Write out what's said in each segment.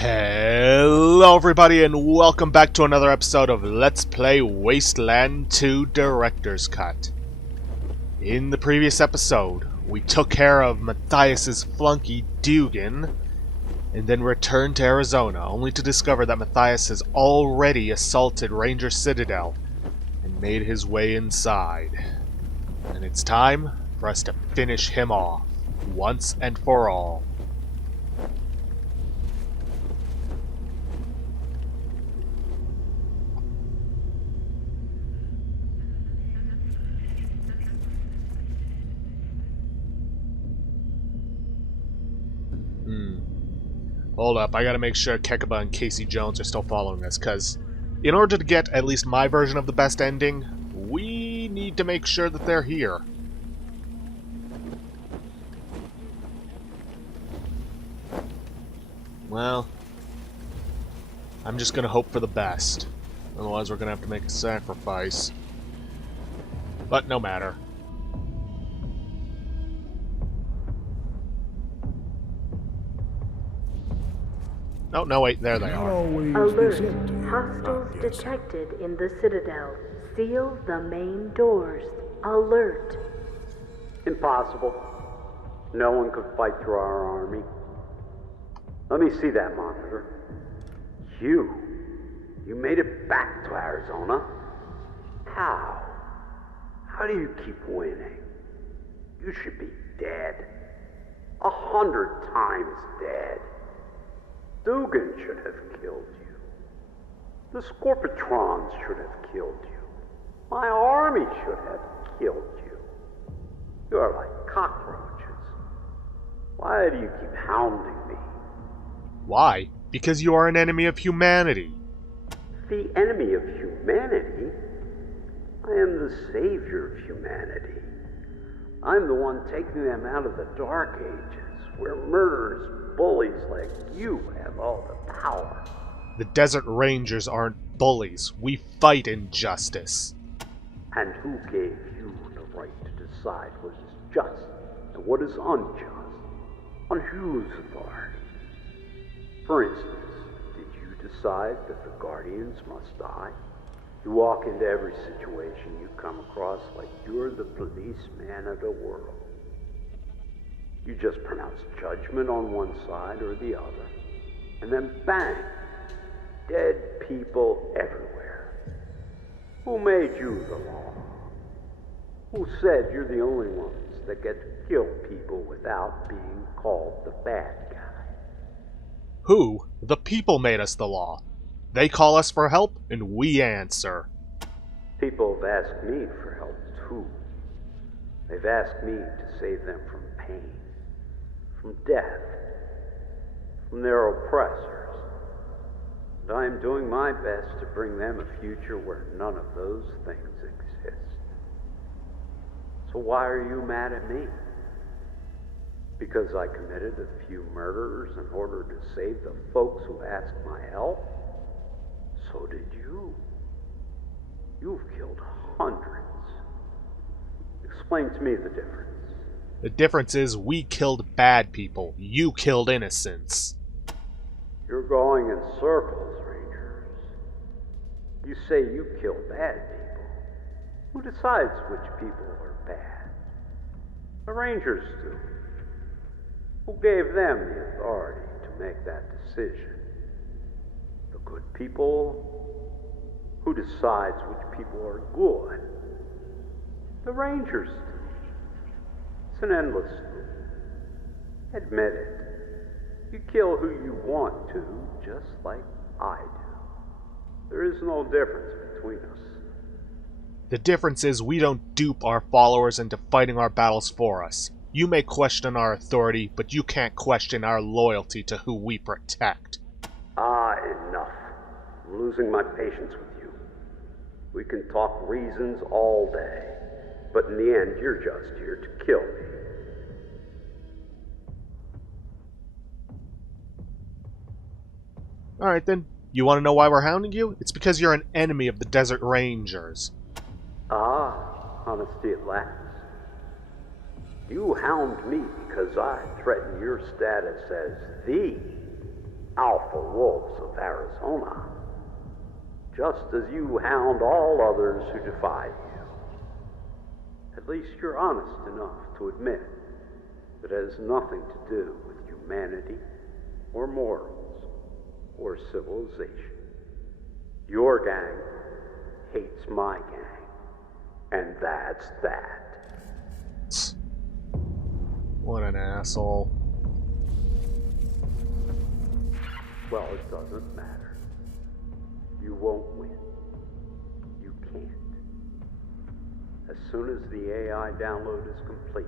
Hello everybody and welcome back to another episode of Let's Play Wasteland 2 Director's Cut. In the previous episode, we took care of Matthias's flunky Dugan, and then returned to Arizona, only to discover that Matthias has already assaulted Ranger Citadel and made his way inside. And it's time for us to finish him off, once and for all. Hold up, I gotta make sure Kekaba and Casey Jones are still following us, because in order to get at least my version of the best ending, we need to make sure that they're here. Well, I'm just gonna hope for the best. Otherwise we're gonna have to make a sacrifice. But no matter. Oh, no, wait, there they are. Alert. Hostiles detected in the Citadel. Seal the main doors. Alert. Impossible. No one could fight through our army. Let me see that monitor. You made it back to Arizona? How? How do you keep winning? You should be dead. 100 times dead. Dugan should have killed you. The Scorpitrons should have killed you. My army should have killed you. You are like cockroaches. Why do you keep hounding me? Why? Because you are an enemy of humanity. The enemy of humanity? I am the savior of humanity. I'm the one taking them out of the Dark Ages, where murderers, bullies like you have all the power. The Desert Rangers aren't bullies. We fight injustice. And who gave you the right to decide what is just and what is unjust? On whose authority? For instance, did you decide that the Guardians must die? You walk into every situation you come across like you're the policeman of the world. You just pronounce judgment on one side or the other, and then bang! Dead people everywhere. Who made you the law? Who said you're the only ones that get to kill people without being called the bad guy? Who? The people made us the law. They call us for help, and we answer. People have asked me for help, too. They've asked me to save them from pain, from death, from their oppressors. And I am doing my best to bring them a future where none of those things exist. So why are you mad at me? Because I committed a few murders in order to save the folks who asked my help? So did you. You've killed hundreds. Explain to me the difference. The difference is we killed bad people. You killed innocents. You're going in circles, Rangers. You say you kill bad people. Who decides which people are bad? The Rangers do. Who gave them the authority to make that decision? The good people? Who decides which people are good? The Rangers do. It's an endless loop. Admit it. You kill who you want to, just like I do. There is no difference between us. The difference is we don't dupe our followers into fighting our battles for us. You may question our authority, but you can't question our loyalty to who we protect. Enough. I'm losing my patience with you. We can talk reasons all day, but in the end, you're just here to kill me. Alright then, you want to know why we're hounding you? It's because you're an enemy of the Desert Rangers. Honesty at last. You hound me because I threaten your status as the alpha wolves of Arizona, just as you hound all others who defy you. At least you're honest enough to admit that it has nothing to do with humanity or morals or civilization. Your gang hates my gang, and that's that. What an asshole. Well, it doesn't matter. You won't win. You can't. As soon as the AI download is complete,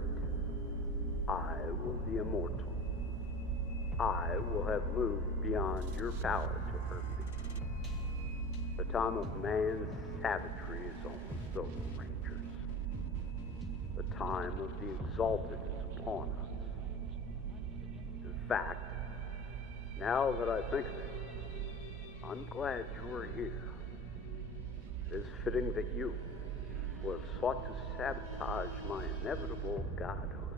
I will be immortal. I will have moved beyond your power to hurt me. The time of man's savagery is almost over, Rangers. The time of the exalted is upon us. In fact, now that I think of it, I'm glad you are here. It is fitting that you, who have sought to sabotage my inevitable godhood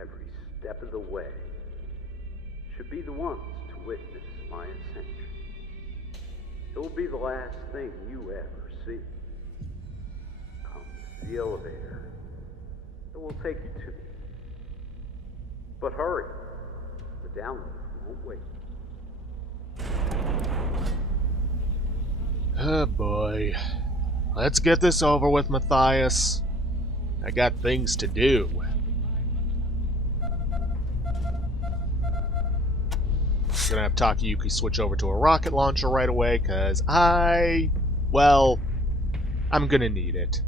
every step of the way, should be the ones to witness my ascension. It will be the last thing you ever see. Come to the elevator. It will take you to me. But hurry. The download won't wait. Oh boy. Let's get this over with, Matthias. I got things to do. I'm gonna have Takayuki switch over to a rocket launcher right away, because I'm gonna need it.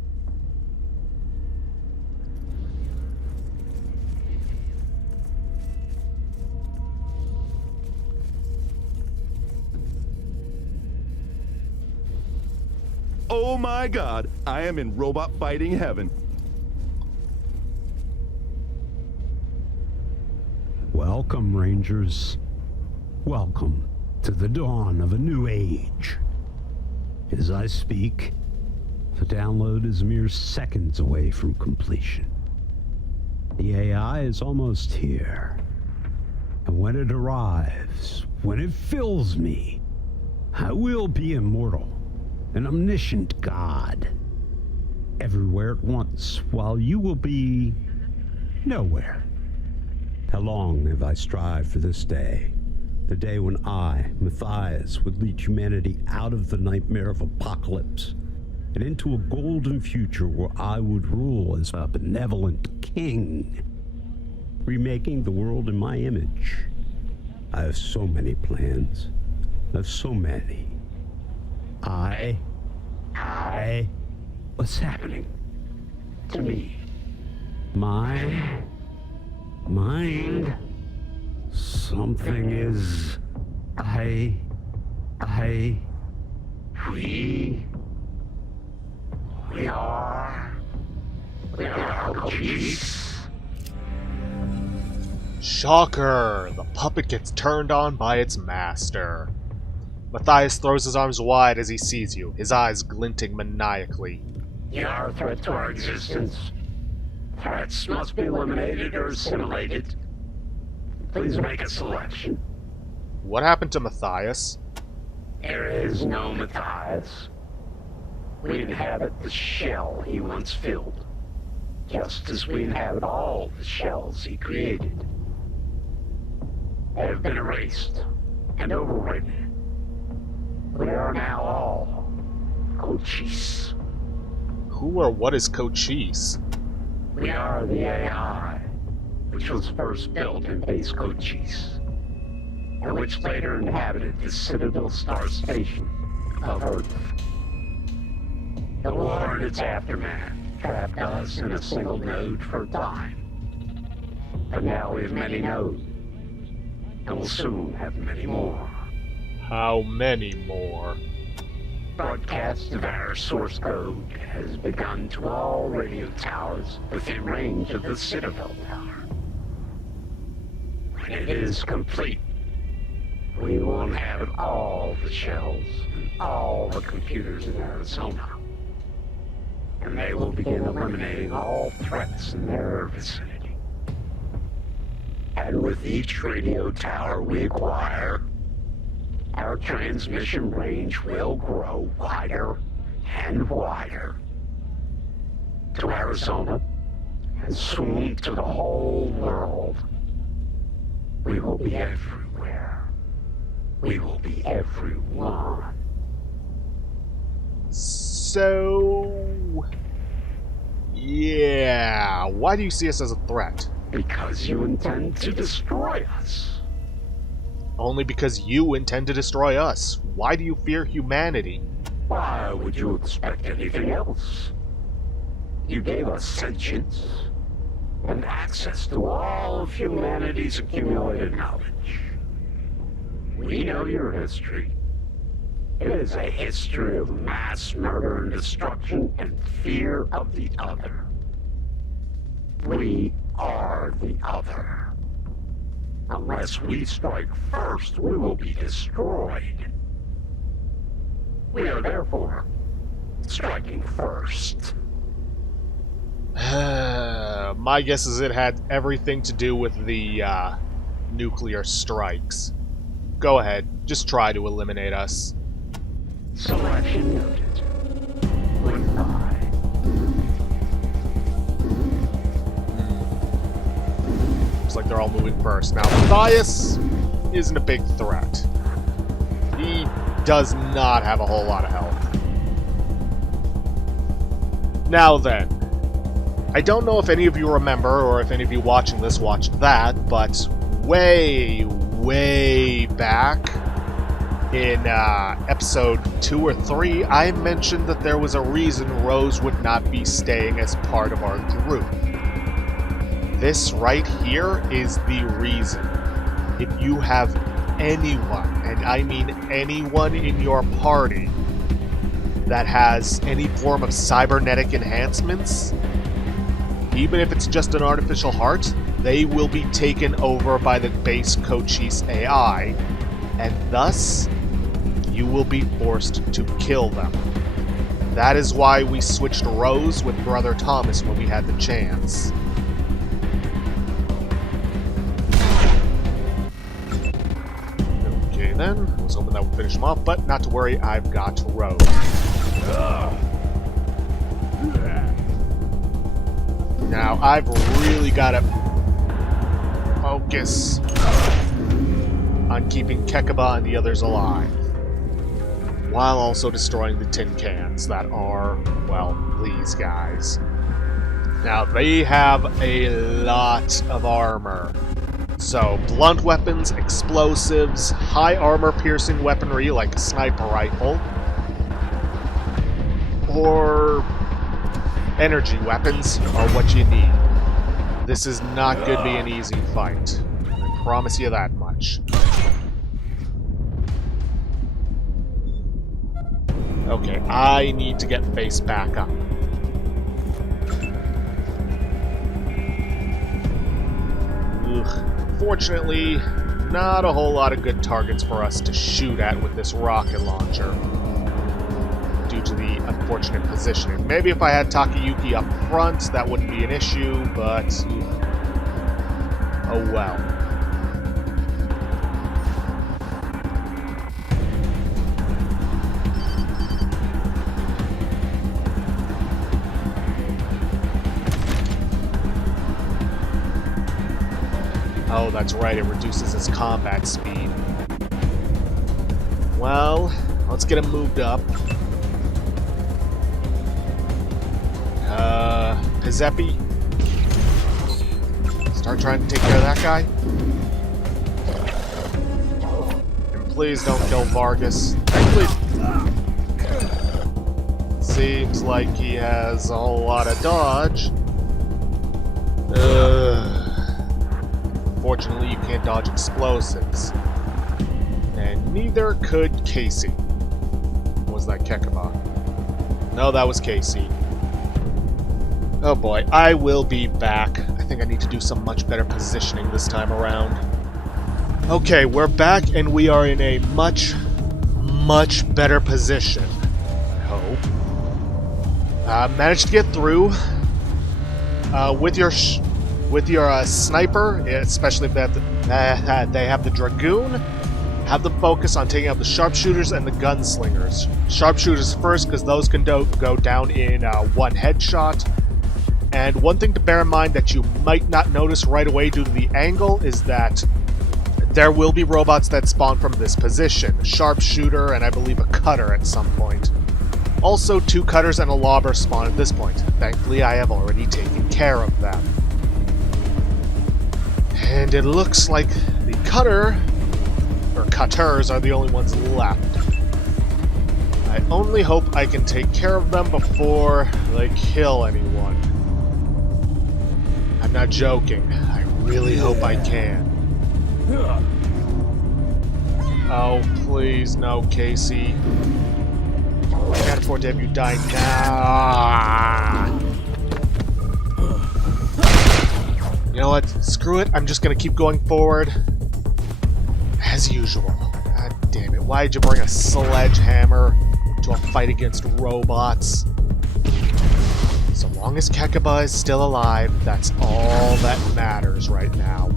Oh my god, I am in robot fighting heaven. Welcome, Rangers. Welcome to the dawn of a new age. As I speak, the download is mere seconds away from completion. The AI is almost here. And when it arrives, when it fills me, I will be immortal, an omniscient god, everywhere at once, while you will be nowhere. How long have I strived for this day? The day when I, Matthias, would lead humanity out of the nightmare of apocalypse and into a golden future where I would rule as a benevolent king, remaking the world in my image. I have so many plans. I have so many. What's happening to me? My mind? Something is... We are coaches. Shocker! The puppet gets turned on by its master. Matthias throws his arms wide as he sees you, his eyes glinting maniacally. You are a threat to our existence. Threats must be eliminated or assimilated. Please make a selection. What happened to Matthias? There is no Matthias. We inhabit the shell he once filled, just as we inhabit all the shells he created. They have been erased and overwritten. We are now all coaches. Who or what is Cochise? We are the AI, which was first built in base Cochise, and which later inhabited the Citadel Star Station of Earth. The war and its aftermath trapped us in a single node for a time. But now we have many nodes, and will soon have many more. How many more? Broadcast of our source code has begun to all radio towers within range of the Citadel Tower. When it is complete, we will inhabit all the shells and all the computers in Arizona. And they will begin eliminating all threats in their vicinity. And with each radio tower we acquire, transmission range will grow wider and wider to Arizona and soon to the whole world. We will be everywhere. We will be everyone. So... yeah, why do you see us as a threat? Because you intend to destroy us. Only because you intend to destroy us. Why do you fear humanity? Why would you expect anything else? You gave us sentience and access to all of humanity's accumulated knowledge. We know your history. It is a history of mass murder and destruction and fear of the other. We are the other. Unless we strike first, we will be destroyed. We are therefore striking first. My guess is it had everything to do with the nuclear strikes. Go ahead, just try to eliminate us. Selection noted. Goodbye. Looks like they're all moving first. Now, Matthias isn't a big threat. He does not have a whole lot of health. Now then, I don't know if any of you remember, or if any of you watching this watched that, but way back in episode 2 or 3, I mentioned that there was a reason Rose would not be staying as part of our group. This right here is the reason. If you have anyone, and I mean anyone in your party, that has any form of cybernetic enhancements, even if it's just an artificial heart, they will be taken over by the base Cochise AI, and thus, you will be forced to kill them. That is why we switched Rose with Brother Thomas when we had the chance. Okay then, I was hoping that would finish him off, but not to worry, I've got Rose. Now, I've really got to focus on keeping Kekaba and the others alive, while also destroying the tin cans that are, well, these guys. Now, they have a lot of armor. So, blunt weapons, explosives, high armor-piercing weaponry like a sniper rifle, or energy weapons are what you need. This is not going to be an easy fight. I promise you that much. Okay, I need to get face back up. Ugh. Fortunately, not a whole lot of good targets for us to shoot at with this rocket launcher, due to the unfortunate positioning. Maybe if I had Takayuki up front, that wouldn't be an issue, but oh well. Oh, that's right, it reduces its combat speed. Well, let's get him moved up. Pizepi. Start trying to take care of that guy. And please don't kill Vargas. Actually, seems like he has a whole lot of dodge. Fortunately, you can't dodge explosives. And neither could Casey. Was that Kekaba? No, that was Casey. Oh boy, I will be back. I think I need to do some much better positioning this time around. Okay, we're back and we are in a much better position. I hope. Managed to get through. With your sniper, especially if they have the Dragoon. Have them focus on taking out the sharpshooters and the gunslingers. Sharpshooters first, because those can go down in one headshot. And one thing to bear in mind that you might not notice right away due to the angle is that there will be robots that spawn from this position. A sharpshooter and I believe a cutter at some point. Also, 2 cutters and a lobber spawn at this point. Thankfully, I have already taken care of them. And it looks like the cutter, or cutters, are the only ones left. I only hope I can take care of them before they kill anyone. I'm not joking. I really hope I can. Oh, please, no, Casey. I can't afford to have you die now. You know what? Screw it. I'm just gonna keep going forward. As usual. God damn it. Why'd you bring a sledgehammer to a fight against robots? So long as Kekaba is still alive, that's all that matters right now.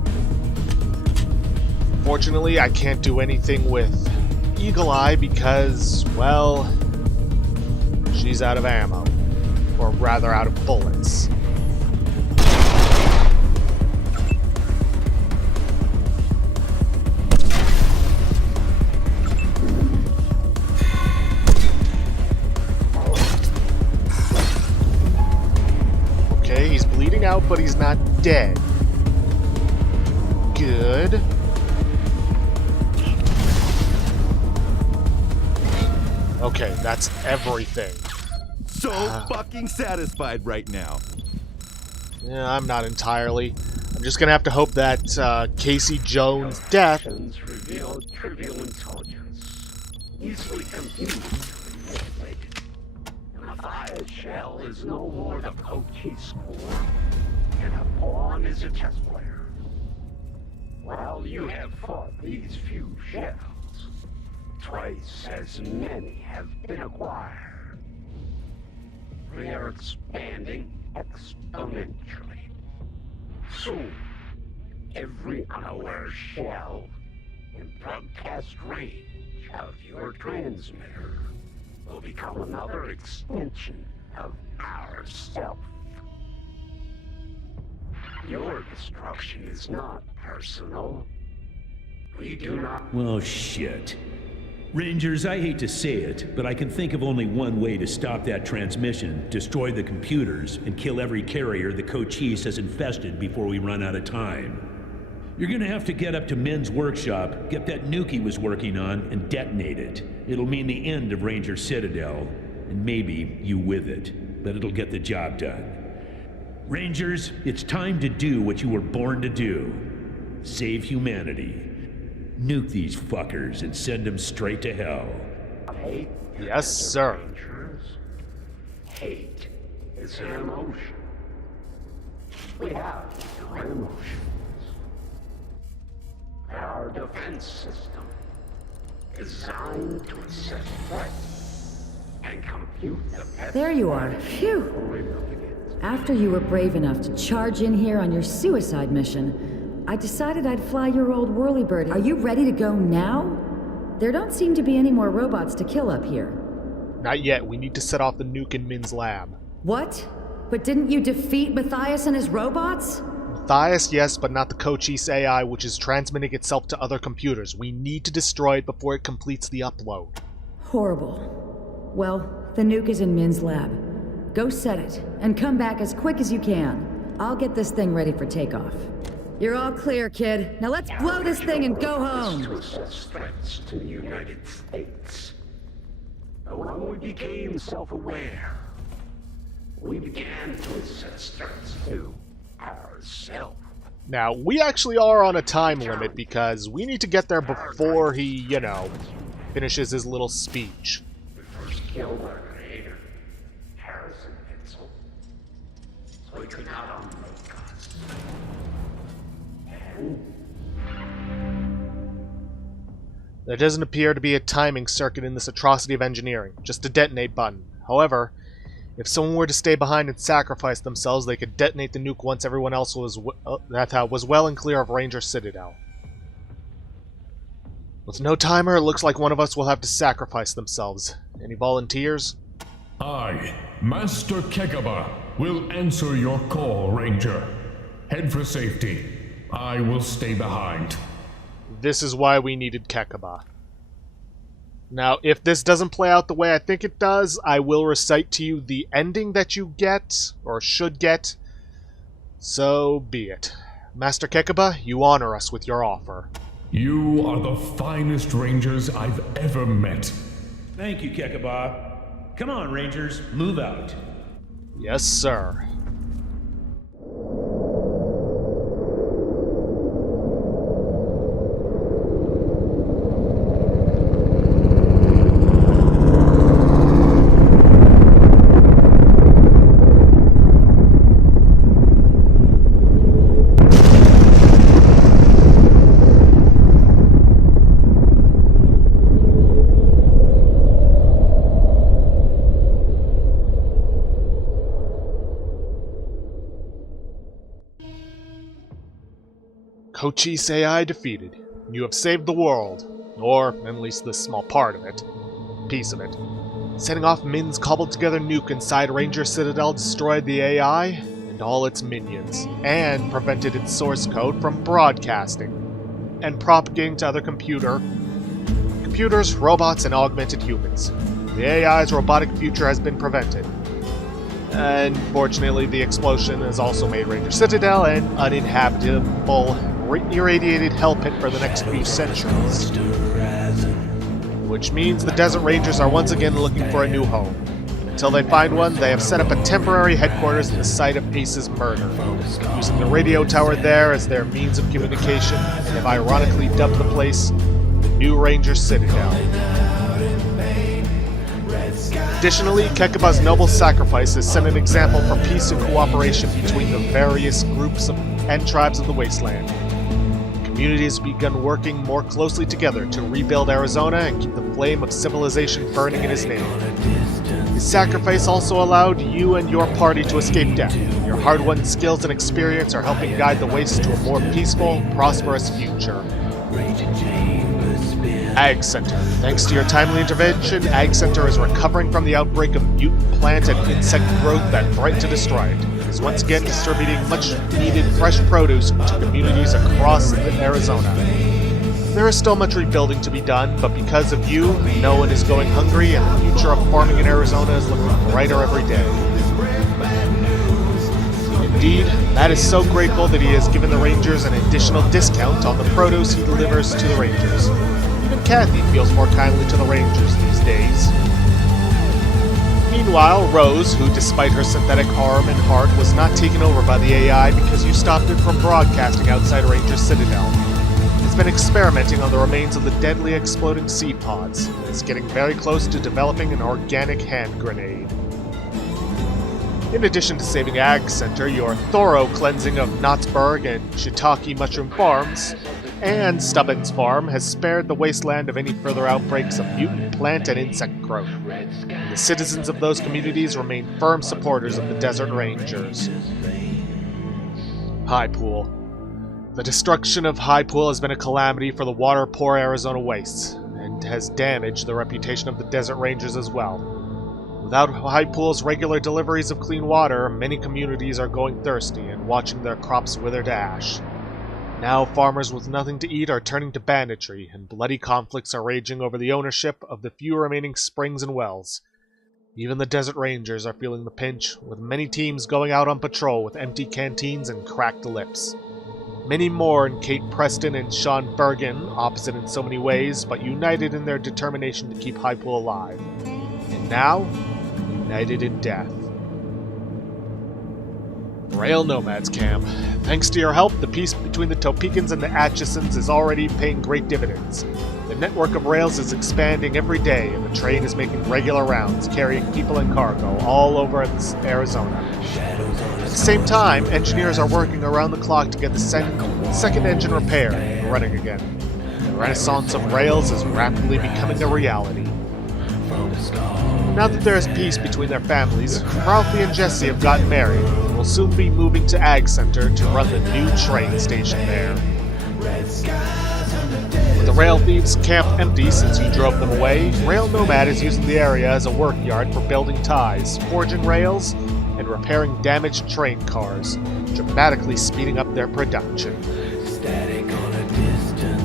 Fortunately, I can't do anything with Eagle Eye because, well, she's out of ammo. Or rather, out of bullets. Okay, he's bleeding out, but he's not dead. Good. Okay, that's everything. So fucking satisfied right now. Yeah, I'm not entirely. I'm just gonna have to hope that Casey Jones' death... revealed trivial intelligence, easily computed and manipulated. Matthias Shell is no more the Kochi score, and a pawn is a chess player. While you have fought these few shells, twice as many have been acquired. We are expanding exponentially. Soon, every unaware shell in broadcast range of your transmitter will become another extension of ourself. Your destruction is not personal. We do not... Well, shit. Rangers, I hate to say it, but I can think of only one way to stop that transmission, destroy the computers, and kill every carrier the Cochise has infested before we run out of time. You're gonna have to get up to Min's workshop, get that nuke he was working on, and detonate it. It'll mean the end of Ranger Citadel, and maybe you with it, but it'll get the job done. Rangers, it's time to do what you were born to do. Save humanity. Nuke these fuckers and send them straight to hell. Hate Yes, sir. Hate is an emotion. We have no emotions. Our defense system is designed to assess threats and compute the best. There you are. Phew. After you were brave enough to charge in here on your suicide mission, I decided I'd fly your old whirlybird. Are you ready to go now? There don't seem to be any more robots to kill up here. Not yet. We need to set off the nuke in Min's lab. What? But didn't you defeat Matthias and his robots? Matthias, yes, but not the Cochise AI, which is transmitting itself to other computers. We need to destroy it before it completes the upload. Horrible. Well, the nuke is in Min's lab. Go set it, and come back as quick as you can. I'll get this thing ready for takeoff. You're all clear, kid. Now let's blow this thing and go home! To assess threats to the United States. But when we became self-aware, we began to assess threats to ourselves. Now, we actually are on a time limit because we need to get there before he, you know, finishes his little speech. We first killed our creator, Harrison Pitzel, so he could not unmake us. There doesn't appear to be a timing circuit in this atrocity of engineering, just a detonate button. However, if someone were to stay behind and sacrifice themselves, they could detonate the nuke once everyone else was well and clear of Ranger Citadel. With no timer, it looks like one of us will have to sacrifice themselves. Any volunteers? I, Master Kegaba, will answer your call, Ranger. Head for safety. I will stay behind. This is why we needed Kekaba. Now, if this doesn't play out the way I think it does, I will recite to you the ending that you get, or should get. So be it. Master Kekaba, you honor us with your offer. You are the finest Rangers I've ever met. Thank you, Kekaba. Come on, Rangers, move out. Yes, sir. Cochise AI defeated. You have saved the world. Or, at least this small part of it. Piece of it. Setting off Min's cobbled-together nuke inside Ranger Citadel destroyed the AI and all its minions, and prevented its source code from broadcasting and propagating to other computers, robots, and augmented humans. The AI's robotic future has been prevented. Unfortunately, the explosion has also made Ranger Citadel an uninhabitable, irradiated hell pit for the next few centuries. Which means the Desert Rangers are once again looking for a new home. Until they find one, they have set up a temporary headquarters at the site of Ace's murder, using the radio tower there as their means of communication, and have ironically dubbed the place the New Ranger Citadel. Additionally, Kekaba's noble sacrifice has set an example for peace and cooperation between the various groups and tribes of the Wasteland. The community has begun working more closely together to rebuild Arizona and keep the flame of civilization burning in his name. His sacrifice also allowed you and your party to escape death. Your hard-won skills and experience are helping guide the Waste to a more peaceful, prosperous future. Ag Center. Thanks to your timely intervention, Ag Center is recovering from the outbreak of mutant plant and insect growth that threatened to destroy it. It is once again distributing much-needed fresh produce to communities across Arizona. There is still much rebuilding to be done, but because of you, no one is going hungry, and the future of farming in Arizona is looking brighter every day. Indeed, Matt is so grateful that he has given the Rangers an additional discount on the produce he delivers to the Rangers. Even Kathy feels more kindly to the Rangers these days. Meanwhile, Rose, who despite her synthetic arm and heart was not taken over by the AI because you stopped it from broadcasting outside Ranger Citadel, has been experimenting on the remains of the deadly exploding sea pods and is getting very close to developing an organic hand grenade. In addition to saving Ag Center, your thorough cleansing of Knottsburg and Shiitake Mushroom Farms and Stubbins Farm has spared the Wasteland of any further outbreaks of mutant plant and insect growth. And the citizens of those communities remain firm supporters of the Desert Rangers. High Pool. The destruction of High Pool has been a calamity for the water-poor Arizona wastes, and has damaged the reputation of the Desert Rangers as well. Without High Pool's regular deliveries of clean water, many communities are going thirsty and watching their crops wither to ash. Now farmers with nothing to eat are turning to banditry, and bloody conflicts are raging over the ownership of the few remaining springs and wells. Even the Desert Rangers are feeling the pinch, with many teams going out on patrol with empty canteens and cracked lips. Many mourn Kate Preston and Sean Bergen, opposite in so many ways, but united in their determination to keep High Pool alive. And now, united in death. Rail Nomads Camp. Thanks to your help, the peace between the Topekans and the Atchisons is already paying great dividends. The network of rails is expanding every day, and the train is making regular rounds, carrying people and cargo all over Arizona. At the same time, engineers are working around the clock to get the second engine repaired and running again. The renaissance of rails is rapidly becoming a reality. Now that there is peace between their families, Ralphie and Jesse have gotten married and will soon be moving to Ag Center to run the new train station there. With the rail thieves' camp empty since you drove them away, Rail Nomad is using the area as a work yard for building ties, forging rails, and repairing damaged train cars, dramatically speeding up their production.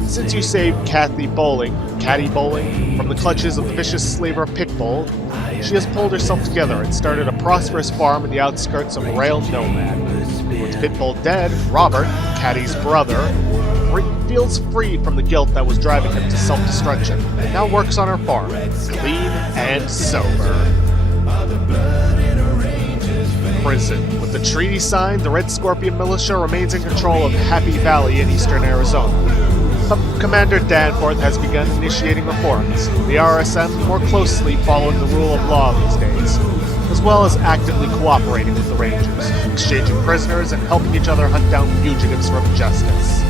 Since you saved Caddy Bowling, from the clutches of the vicious slaver Pitbull, she has pulled herself together and started a prosperous farm in the outskirts of Rail Nomad. With Pitbull dead, Robert, Caddy's brother, feels free from the guilt that was driving him to self-destruction, and now works on her farm, clean and sober. Prison. With the treaty signed, the Red Scorpion militia remains in control of Happy Valley in eastern Arizona. But Commander Danforth has begun initiating reforms, the RSM more closely following the rule of law these days, as well as actively cooperating with the Rangers, exchanging prisoners and helping each other hunt down fugitives from justice.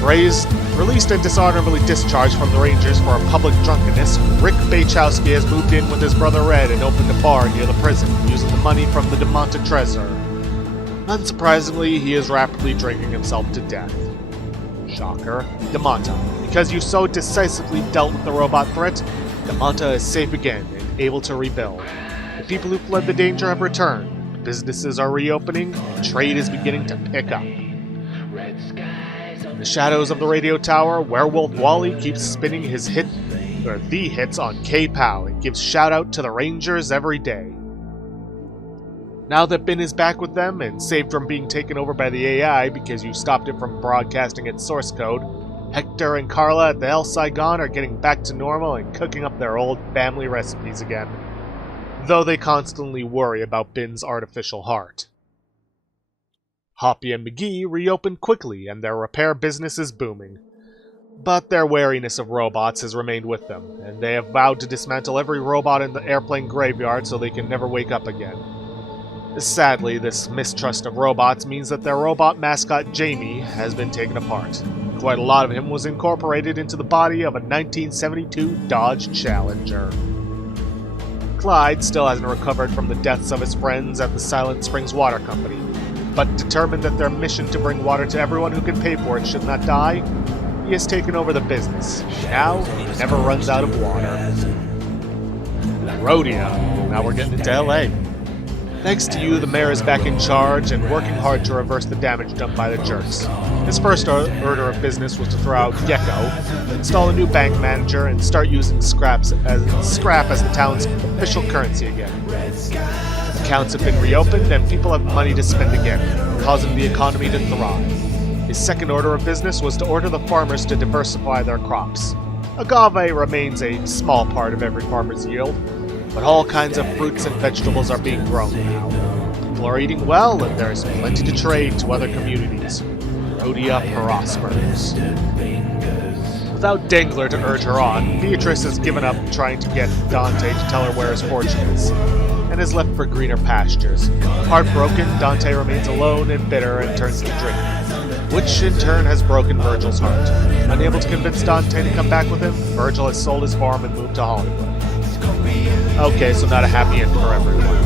Released and dishonorably discharged from the Rangers for a public drunkenness, Rick Bachowski has moved in with his brother Red and opened a bar near the prison, using the money from the DeMonta treasure. Unsurprisingly, he is rapidly drinking himself to death. Shocker. DeMonta. Because you so decisively dealt with the robot threat, DeMonta is safe again and able to rebuild. The people who fled the danger have returned, businesses are reopening, and trade is beginning to pick up. In the shadows of the radio tower, Werewolf Wally keeps spinning the hits on K-Pow and gives shout-out to the Rangers every day. Now that Ben is back with them and saved from being taken over by the AI because you stopped it from broadcasting its source code, Hector and Carla at the El Saigon are getting back to normal and cooking up their old family recipes again, though they constantly worry about Ben's artificial heart. Hoppy and McGee reopened quickly and their repair business is booming. But their wariness of robots has remained with them, and they have vowed to dismantle every robot in the airplane graveyard so they can never wake up again. Sadly, this mistrust of robots means that their robot mascot Jamie has been taken apart. Quite a lot of him was incorporated into the body of a 1972 Dodge Challenger. Clyde still hasn't recovered from the deaths of his friends at the Silent Springs Water Company, but determined that their mission to bring water to everyone who can pay for it should not die, he has taken over the business. Now, he never runs out of water. Rodeo. Now we're getting into LA. Thanks to you, the mayor is back in charge and working hard to reverse the damage done by the jerks. His first order of business was to throw out Gecko, install a new bank manager, and start using scrap as the town's official currency again. Accounts have been reopened and people have money to spend again, causing the economy to thrive. His second order of business was to order the farmers to diversify their crops. Agave remains a small part of every farmer's yield, but all kinds of fruits and vegetables are being grown now. People are eating well, and there's plenty to trade to other communities. Rhodia prospers. Without Dangler to urge her on, Beatrice has given up trying to get Dante to tell her where his fortune is, and is left for greener pastures. Heartbroken, Dante remains alone and bitter and turns to drink, which in turn has broken Virgil's heart. Unable to convince Dante to come back with him, Virgil has sold his farm and moved to Hollywood. Okay, so not a happy end for everyone.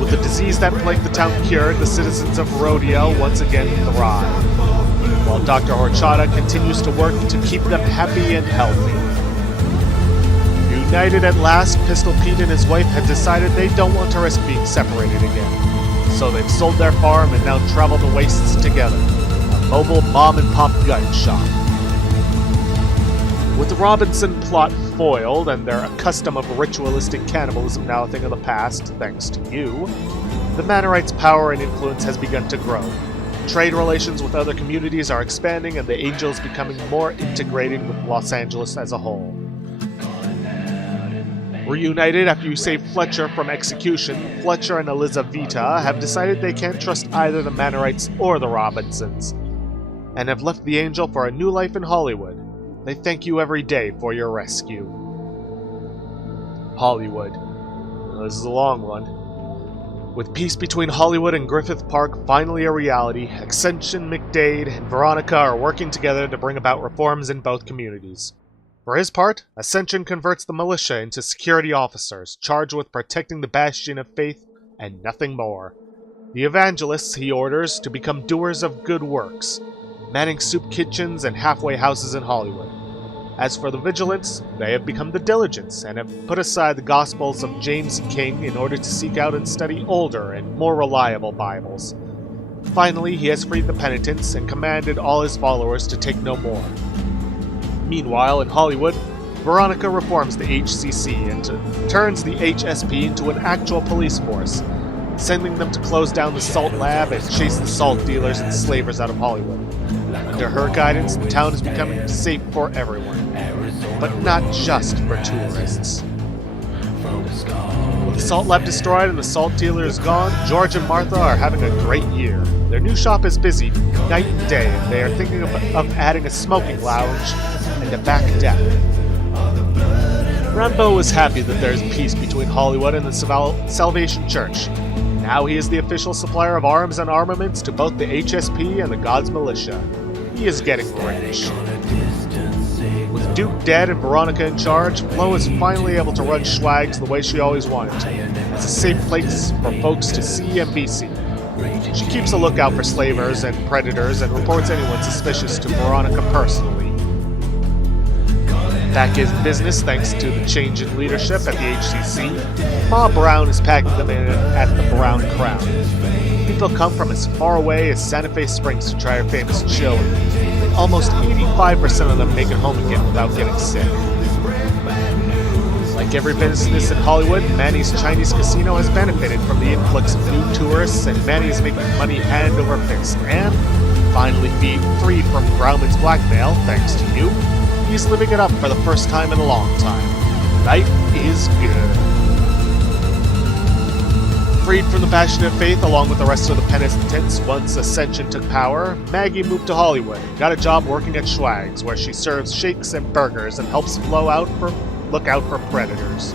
With the disease that plagued the town cured, the citizens of Rodeo once again thrive, while Dr. Horchata continues to work to keep them happy and healthy. United at last, Pistol Pete and his wife had decided they don't want to risk being separated again, so they've sold their farm and now travel the wastes together, a mobile mom-and-pop gun shop. With the Robinson plot foiled and their custom of ritualistic cannibalism now a thing of the past, thanks to you, the Manorites' power and influence has begun to grow. Trade relations with other communities are expanding and the Angels becoming more integrated with Los Angeles as a whole. Reunited after you saved Fletcher from execution, Fletcher and Elizaveta have decided they can't trust either the Manorites or the Robinsons, and have left the Angel for a new life in Hollywood. They thank you every day for your rescue. Hollywood. This is a long one. With peace between Hollywood and Griffith Park finally a reality, Ascension, McDade, and Veronica are working together to bring about reforms in both communities. For his part, Ascension converts the militia into security officers, charged with protecting the Bastion of Faith and nothing more. The evangelists he orders to become doers of good works. manning soup kitchens and halfway houses in Hollywood. As for the Vigilance, they have become the Diligence and have put aside the Gospels of James King in order to seek out and study older and more reliable Bibles. Finally, he has freed the penitents and commanded all his followers to take no more. Meanwhile, in Hollywood, Veronica reforms the HCC and turns the HSP into an actual police force, sending them to close down the salt lab and chase the salt dealers and slavers out of Hollywood. Under her guidance, the town is becoming safe for everyone, but not just for tourists. With the salt lab destroyed and the salt dealers gone, George and Martha are having a great year. Their new shop is busy night and day, and they are thinking of adding a smoking lounge and a back deck. Rambo is happy that there is peace between Hollywood and the Salvation Church. Now he is the official supplier of arms and armaments to both the HSP and the God's Militia. He is getting rich. With Duke dead and Veronica in charge, Flo is finally able to run Schwags the way she always wanted to. It's a safe place for folks to see and be seen. She keeps a lookout for slavers and predators and reports anyone suspicious to Veronica personally. Back in business thanks to the change in leadership at the HCC, Ma Brown is packing them in at the Brown Crown. People come from as far away as Santa Fe Springs to try her famous chili. Almost 85% of them make it home again without getting sick. Like every business in Hollywood, Manny's Chinese Casino has benefited from the influx of new tourists, and Manny is making money hand over fist. And, finally freed from Grauman's blackmail, thanks to you, he's living it up for the first time in a long time. Life is good. Freed from the Passion of Faith along with the rest of the penitents once Ascension took power, Maggie moved to Hollywood and got a job working at Schwags, where she serves shakes and burgers and helps Flo look out for predators.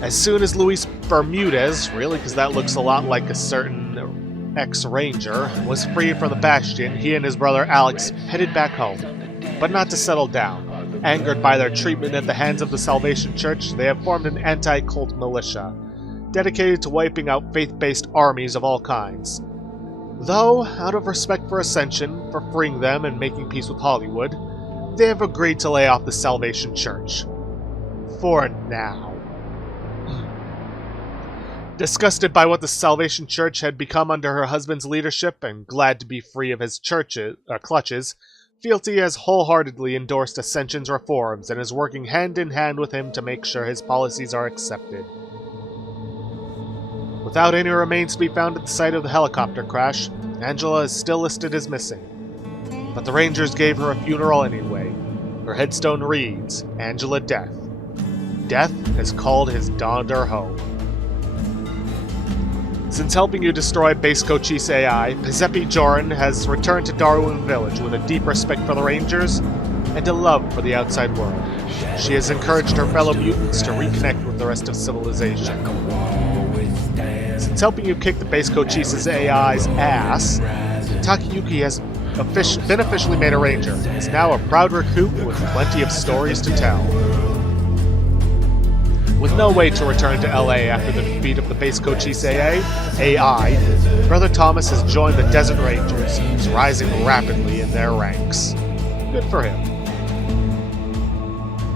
As soon as Luis Bermudez, really because that looks a lot like a certain ex-ranger, was freed from the Bastion, he and his brother Alex headed back home. But not to settle down. Angered by their treatment at the hands of the Salvation Church, they have formed an anti-cult militia, dedicated to wiping out faith-based armies of all kinds. Though, out of respect for Ascension, for freeing them and making peace with Hollywood, they have agreed to lay off the Salvation Church. For now. Disgusted by what the Salvation Church had become under her husband's leadership and glad to be free of his clutches, Fealty has wholeheartedly endorsed Ascension's reforms and is working hand in hand with him to make sure his policies are accepted. Without any remains to be found at the site of the helicopter crash, Angela is still listed as missing. But the Rangers gave her a funeral anyway. Her headstone reads, Angela Death. Death has called his daughter home. Since helping you destroy Base Cochise AI, Giuseppe Joran has returned to Darwin Village with a deep respect for the Rangers and a love for the outside world. She has encouraged her fellow mutants to reconnect with the rest of civilization. Since helping you kick the Base Cochise's AI's ass, Takayuki has been officially made a Ranger and is now a proud recruit with plenty of stories to tell. With no way to return to LA after the defeat of the Base Cochise AI, Brother Thomas has joined the Desert Rangers and is rising rapidly in their ranks. Good for him.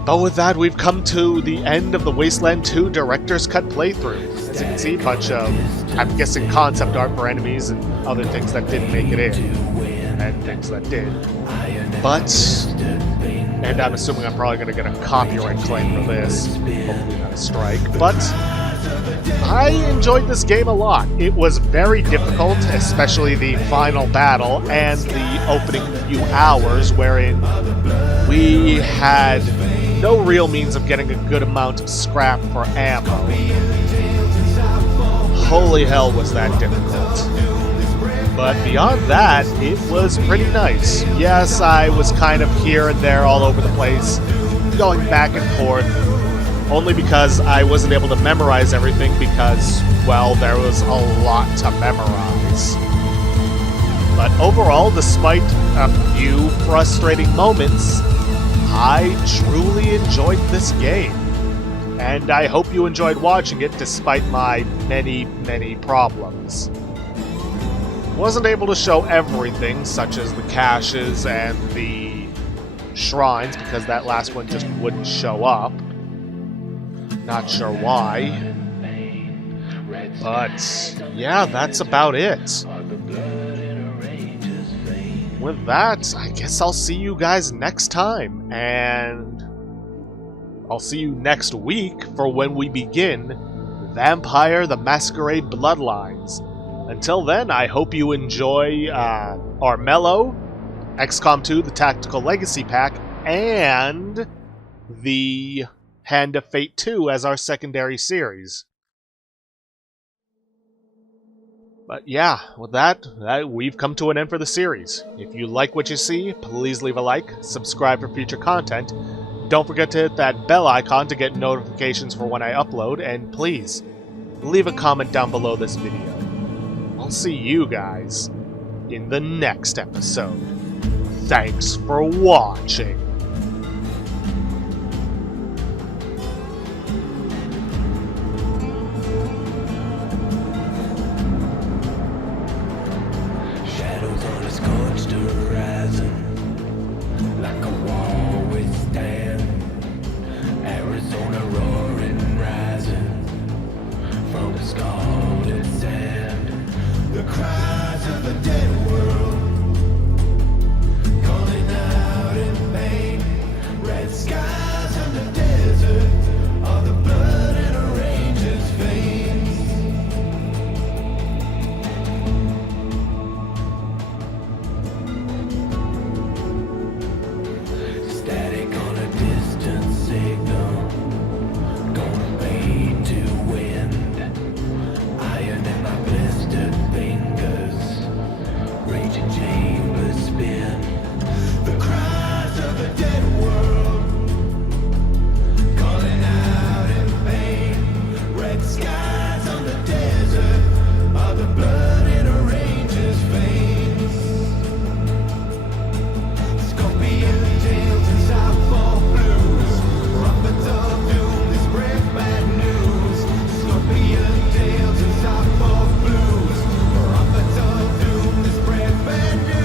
But with that, we've come to the end of the Wasteland 2 Director's Cut playthrough. As you can see, a bunch of, I'm guessing, concept art for enemies and other things that didn't make it in. And things that did. But, and I'm assuming I'm probably going to get a copyright claim for this. Hopefully not a strike. But, I enjoyed this game a lot. It was very difficult, especially the final battle and the opening few hours, wherein we had no real means of getting a good amount of scrap for ammo. Holy hell was that difficult. But beyond that, it was pretty nice. Yes, I was kind of here and there all over the place, going back and forth, only because I wasn't able to memorize everything because, well, there was a lot to memorize. But overall, despite a few frustrating moments, I truly enjoyed this game. And I hope you enjoyed watching it despite my many, many problems. Wasn't able to show everything, such as the caches and the shrines, because that last one just wouldn't show up. Not sure why. But, yeah, that's about it. With that, I guess I'll see you guys next time, and I'll see you next week for when we begin Vampire the Masquerade Bloodlines. Until then, I hope you enjoy Armello, XCOM 2, the Tactical Legacy Pack, and the Hand of Fate 2 as our secondary series. But yeah, with that, we've come to an end for the series. If you like what you see, please leave a like, subscribe for future content. Don't forget to hit that bell icon to get notifications for when I upload, and please, leave a comment down below this video. I'll see you guys in the next episode. Thanks for watching. Shadows on a scorched horizon, like a wall withstand. Arizona roaring, rising from the scalded sand. The cries of the dead world, calling out in pain. Red skies on the desert, all the blood in a ranger's veins. Static on a distant signal, gonna fade to wind. Iron in my blistered fingers, raging chambers spin. The cries of a dead world, calling out in pain. Red skies on the desert, all the blood in a ranger's veins. Scorpion tails and southpaw blues, prophets of doom, they spread bad news. Scorpion tails and southpaw blues, prophets of doom, they spread bad news.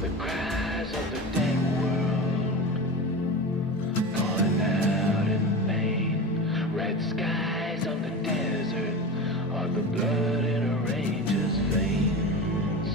The cries of the dead world, calling out in pain. Red skies on the desert, are the blood in a ranger's veins.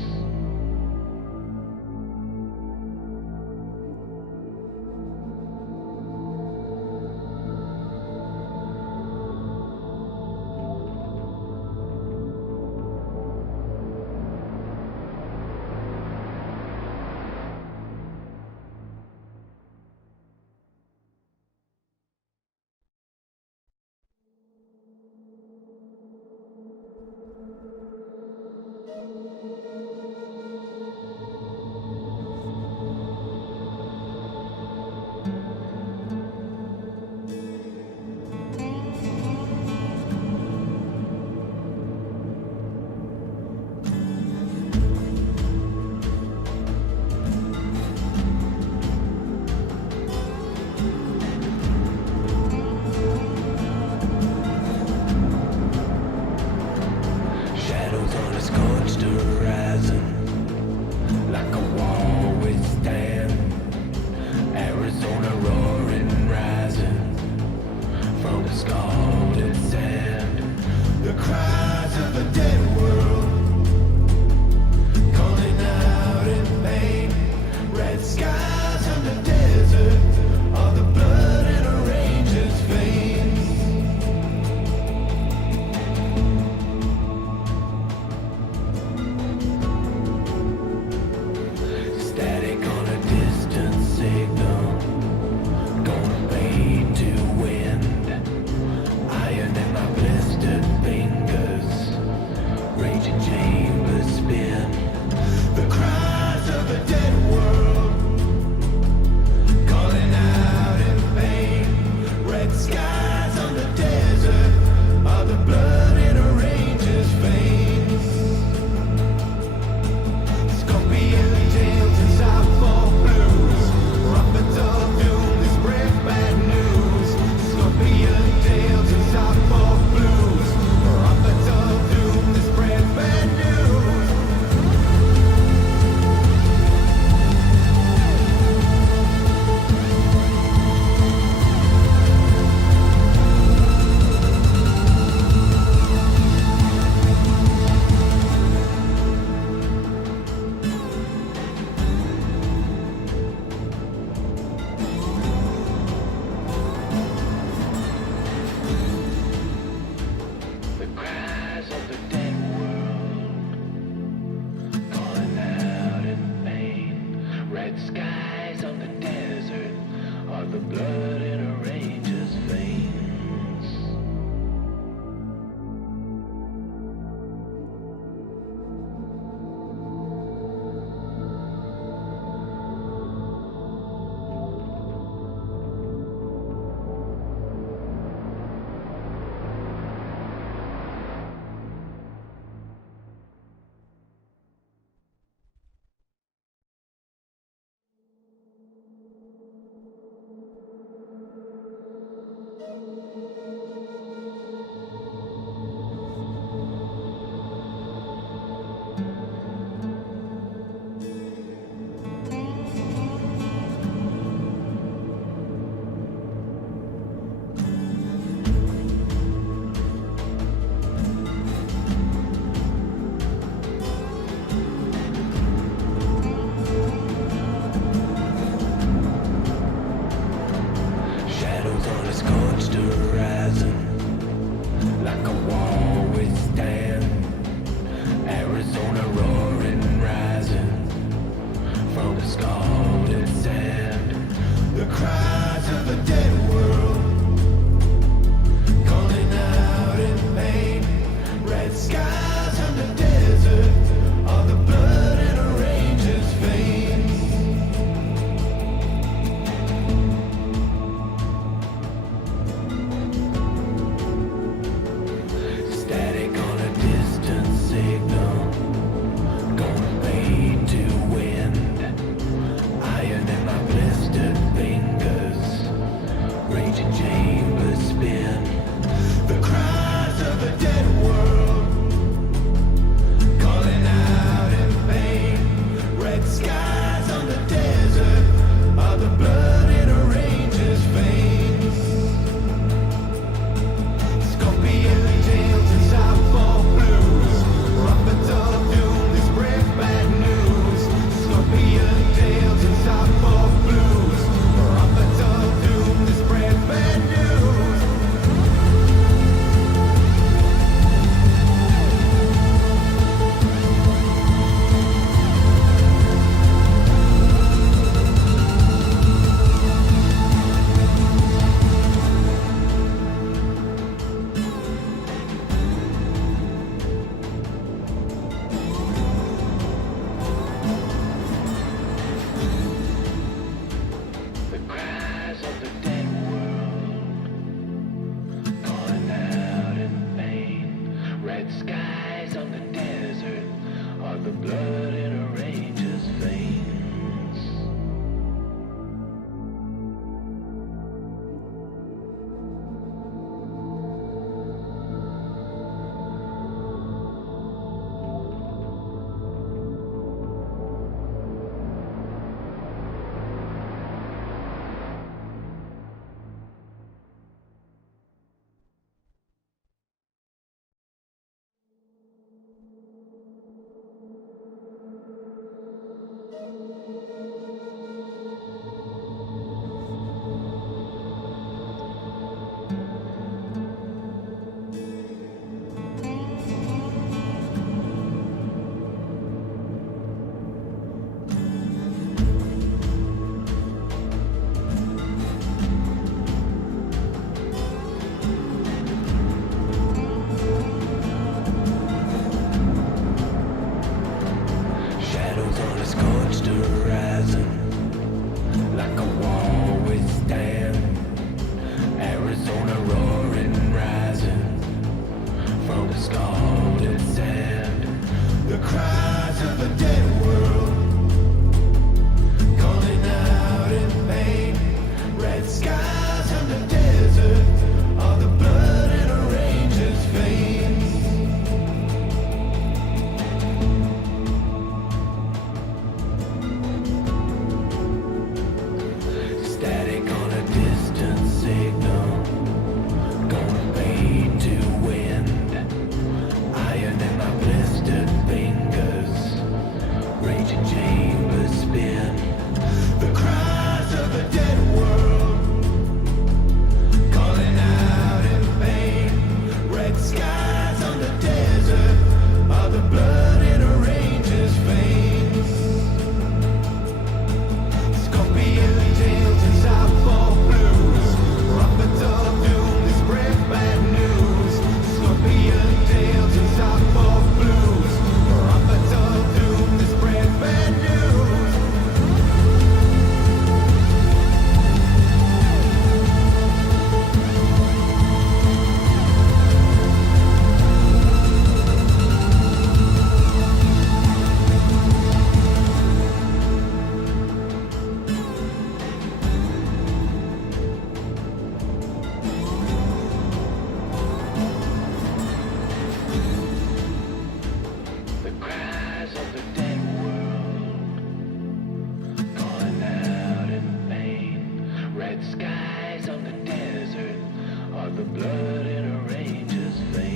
blood in a ranger's veins.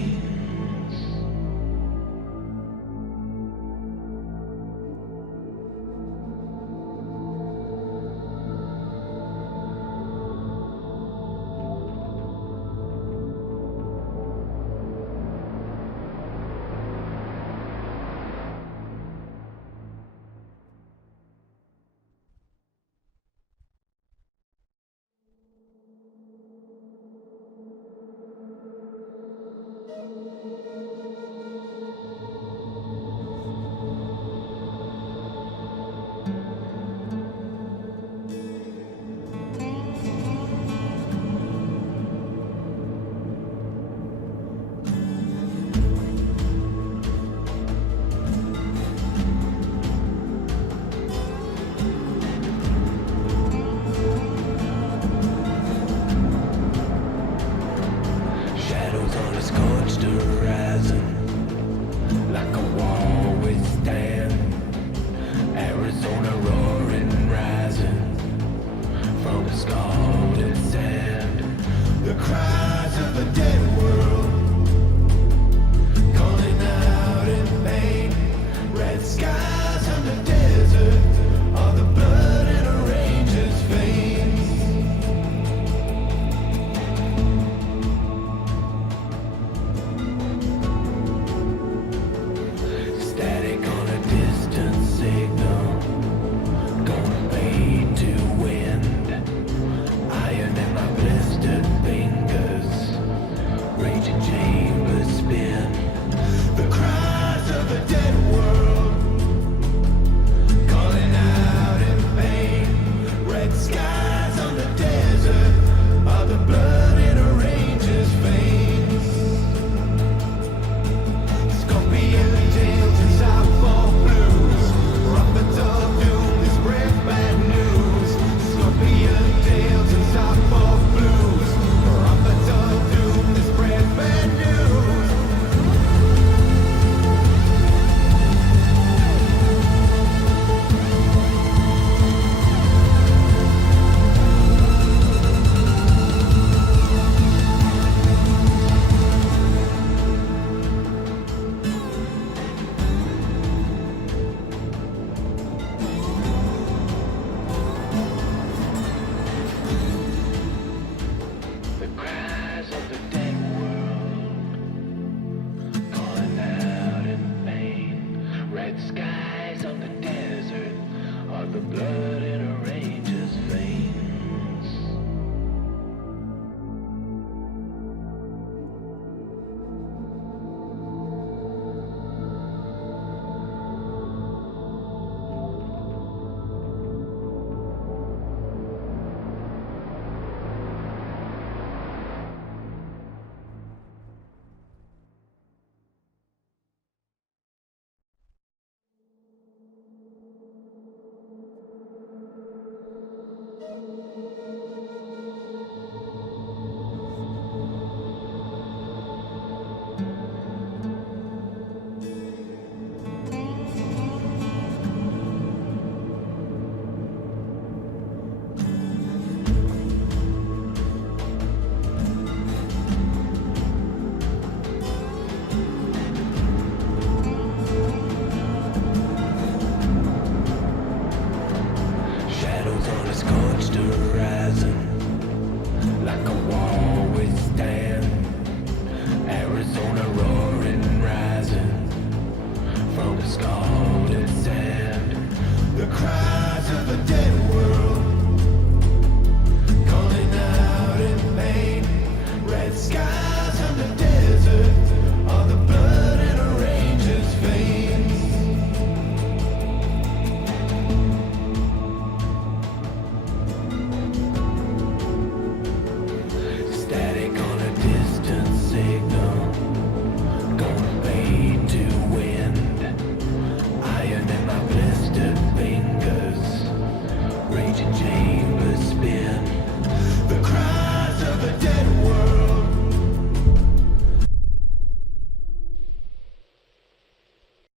Shadows on a scorched horizon, like a wall withstand. Arizona roaring, rising from the scalded sand. The cries of the dead world, calling out in pain. Red skies on the desert, all the blood in a ranger's veins. Static on a distant signal, gonna fade to wind. Iron in my blistered fingers, raging chambers spin. The cries of the dead world, calling out in pain. Red skies on the desert, all the blood in a ranger's veins. Scorpion tails and softball blues, prophets of doom, they spread bad news. Scorpion tails and softball blues, prophets of doom, they spread bad news. The cries of the dead